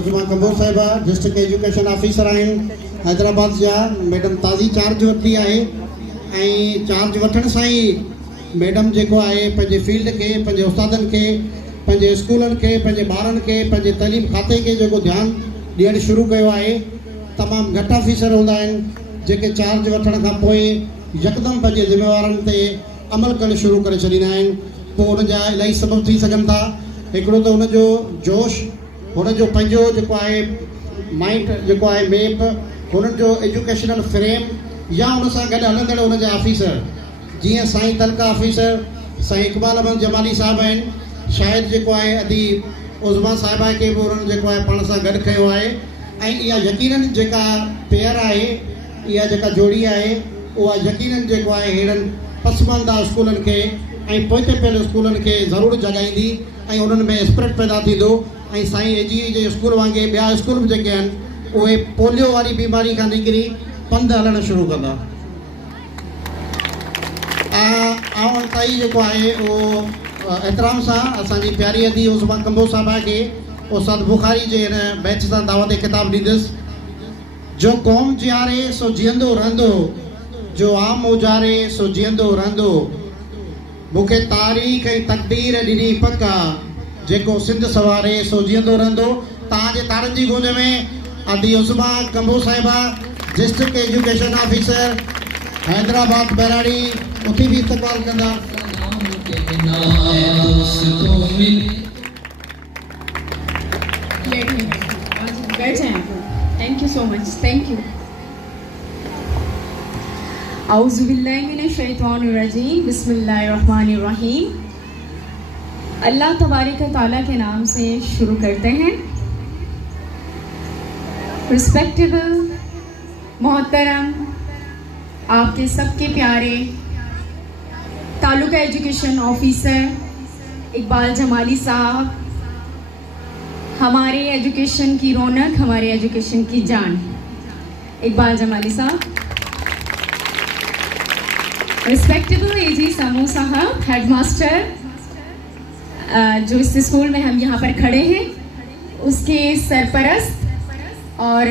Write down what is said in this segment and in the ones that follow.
उस्मा कंबोज साहिबा district education officer आहिनि हैदराबाद जा। मैडम ताज़ी चार्ज वरिती आहे ऐं चार्ज वठण सां ई मैडम जेको आहे पंहिंजे फील्ड खे, पंहिंजे उस्तादनि खे, पंहिंजे स्कूलनि खे, पंहिंजे ॿारनि खे, पंहिंजे तइलीम खाते खे जेको ध्यानु ॾियणु शुरू कयो आहे। तमामु घटि ऑफिसर हूंदा आहिनि जेके चार्ज वठण खां पोइ यकदमि पंहिंजे ज़िम्मेवारनि ते अमल करणु शुरू करे छॾींदा आहिनि। पोइ हुनजा इलाही सबब थी सघनि था। हिकिड़ो त हुनजो जोश, हुनजो पंहिंजो जेको आहे माइंड जेको आहे मेप, हुननि जो एजुकेशनल फ्रेम, या हुन सां गॾु हलंदड़ हुनजा ऑफिसर, जीअं साईं तलका ऑफिसर साईं इक़बाल अहमद जमाली साहिबु आहिनि। शायदि जेको आहे अदी उज़मा साहिबा खे बि उन्हनि जेको आहे पाण सां गॾु कयो आहे। ऐं इहा यकीननि जेका पेयर आहे, इहा जेका जोड़ी आहे, उहा यकीननि जेको आहे अहिड़नि पसमानदा स्कूलनि खे ऐं पोइते पियल स्कूलनि खे ज़रूरु जॻाईंदी ऐं उन्हनि में स्पिरिट पैदा थींदो। ऐं साईं एजी जे स्कूल वांगुरु ॿिया स्कूल बि जेके आहिनि उहे पोलियो वारी बीमारी खां निकिरी पंधु हलणु शुरू कंदा। ऐं ताईं जेको आहे उहो एतिराम सां असांजी प्यारी अदी उस्मा कंबोज साहिबा खे उस्ताद बुखारी जे हिन बैच सां दावत किताब ॾींदुसि। जो क़ौम जियारे सो जीअंदो रहंदो, जो आम उजारे सो जीअंदो रहंदो, मूंखे तारीख़ ऐं तक़दीर ॾिनी पका, जेको सिंध सवारे सो जीअंदो रहंदो। तव्हांजे तारनि जी गूंज में अदी उस्मा कंबोज साहिबा डिस्ट्रिक्ट एजुकेशन ऑफिसर हैदराबाद बैराड़ी उथी भी इस्तक़बाल कंदा। Thank you so much, thank you. औज़ु बिल्लाहि मिनश शैतानिर रजीम, बिस्मिल्लाहिर्रहमानिर्रहीम। अल्लाह तबारक व तआला के नाम से शुरू करते हैं। रिस्पेक्टेबल, मोहतरम, आपके सबके प्यारे तालुका एजुकेशन ऑफिसर इकबाल जमाली साहब, हमारे एजुकेशन की रौनक, हमारे एजुकेशन की जान, इकबाल जमाली साहब। रिस्पेक्टेबल एजी समू साहब, हेडमास्टर, जो इस स्कूल में हम यहाँ पर खड़े हैं उसके सरपरस्त और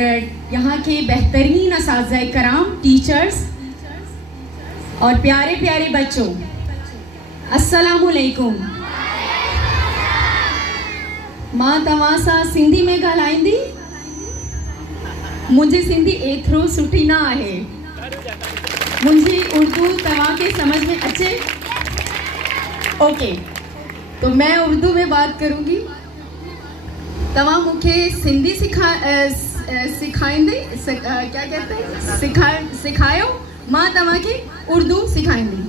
यहाँ के बेहतरीन असातिज़ा कराम, टीचर्स और प्यारे प्यारे बच्चों, अस्सलामुअलैकुम। मां तव्हां सां सिंधी में ॻाल्हाईंदी। मुंहिंजी सिंधी एतिरो सुठी न आहे। मुंहिंजी उर्दू तव्हांखे समझ में अचे? ओके, तो मैं उर्दू में बात करूँगी। तव्हां मूंखे सिंधी सिखाईंदे, क्या कहते हैं, सिखायो, मां तव्हांखे उर्दू सिखाईंदी।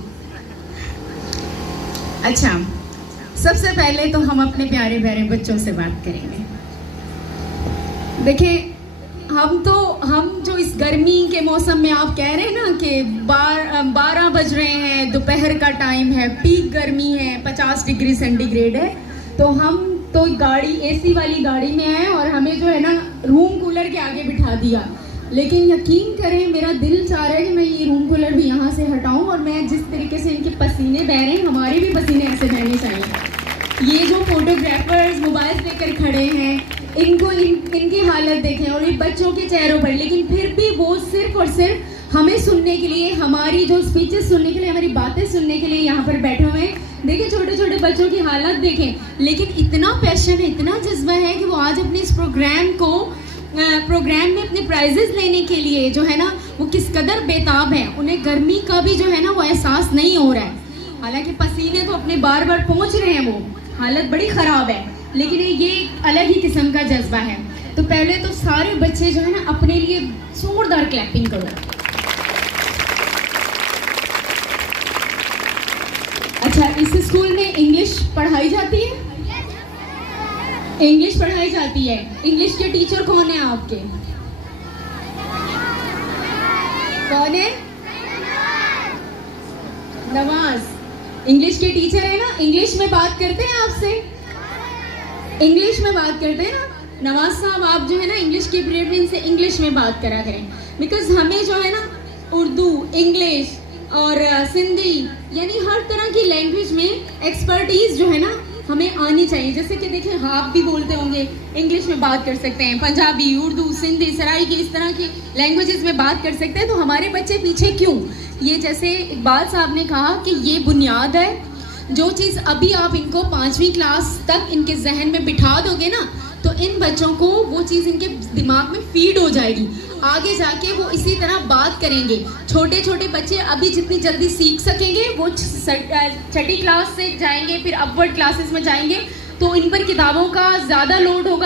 अच्छा, सबसे पहले तो हम अपने प्यारे प्यारे बच्चों से बात करेंगे। देखिए, हम जो इस गर्मी के मौसम में आप कह रहे हैं ना कि 12 बज रहे हैं, दोपहर का टाइम है, पीक गर्मी है, 50 डिग्री सेंटीग्रेड है, तो हम तो गाड़ी एसी वाली गाड़ी में आए और हमें जो है ना रूम कूलर के आगे बिठा दिया। लेकिन यकीन करें, मेरा दिल चाह रहा है कि मैं ये रूम कूलर भी यहाँ से हटाऊँ और मैं जिस तरीके से इनके पसीने बह रहे हैं, हमारे भी पसीने ऐसे बहने चाहिए। ये जो फोटोग्राफर्स मोबाइल लेकर खड़े हैं, इनको इनकी हालत देखें और ये बच्चों के चेहरों पर, लेकिन फिर भी वो सिर्फ और सिर्फ हमें सुनने के लिए, हमारी जो स्पीचेस सुनने के लिए, हमारी बातें सुनने के लिए यहाँ पर बैठे हुए हैं। देखिए, छोटे छोटे बच्चों की हालत देखें, लेकिन इतना पैशन है, इतना जज्बा है कि वो आज अपने इस प्रोग्राम में अपने प्राइजेस लेने के लिए जो है ना वो किस कदर बेताब है। उन्हें गर्मी का भी जो है ना वो एहसास नहीं हो रहा है। हालांकि पसीने तो अपने बार बार पहुँच रहे हैं, वो हालत बड़ी ख़राब है, लेकिन ये अलग ही किस्म का जज्बा है। तो पहले तो सारे बच्चे जो है ना अपने लिए जोरदार क्लैपिंग करो। अच्छा, इस स्कूल में इंग्लिश पढ़ाई जाती है? इंग्लिश पढ़ाई जाती है। इंग्लिश के टीचर कौन है आपके? कौन है? नवाज। इंग्लिश के टीचर है ना? इंग्लिश में बात करते हैं आपसे? इंग्लिश में बात करते हैं ना? नवाज साहब, आप जो है ना इंग्लिश के पीरियड में इनसे इंग्लिश में बात करा करें, बिकॉज हमें जो है ना उर्दू, इंग्लिश और सिंधी यानी हर तरह की लैंग्वेज में एक्सपर्टीज जो है ना हमें आनी चाहिए। जैसे कि देखिए, हाँ, आप भी बोलते होंगे, इंग्लिश में बात कर सकते हैं, पंजाबी, उर्दू, सिंधी, सराइकी, इस तरह की लैंग्वेजेस में बात कर सकते हैं, तो हमारे बच्चे पीछे क्यों? ये जैसे इकबाल साहब ने कहा कि ये बुनियाद है, जो चीज़ अभी आप इनको 5वीं क्लास तक इनके जहन में बिठा दोगे ना, तो इन बच्चों को वो चीज़ इनके दिमाग में फीड हो जाएगी, आगे जाके वो इसी तरह बात करेंगे। छोटे छोटे बच्चे अभी जितनी जल्दी सीख सकेंगे, वो 6ठी क्लास से जाएंगे, फिर अपवर्ड क्लासेस में जाएंगे, तो इन पर किताबों का ज़्यादा लोड होगा।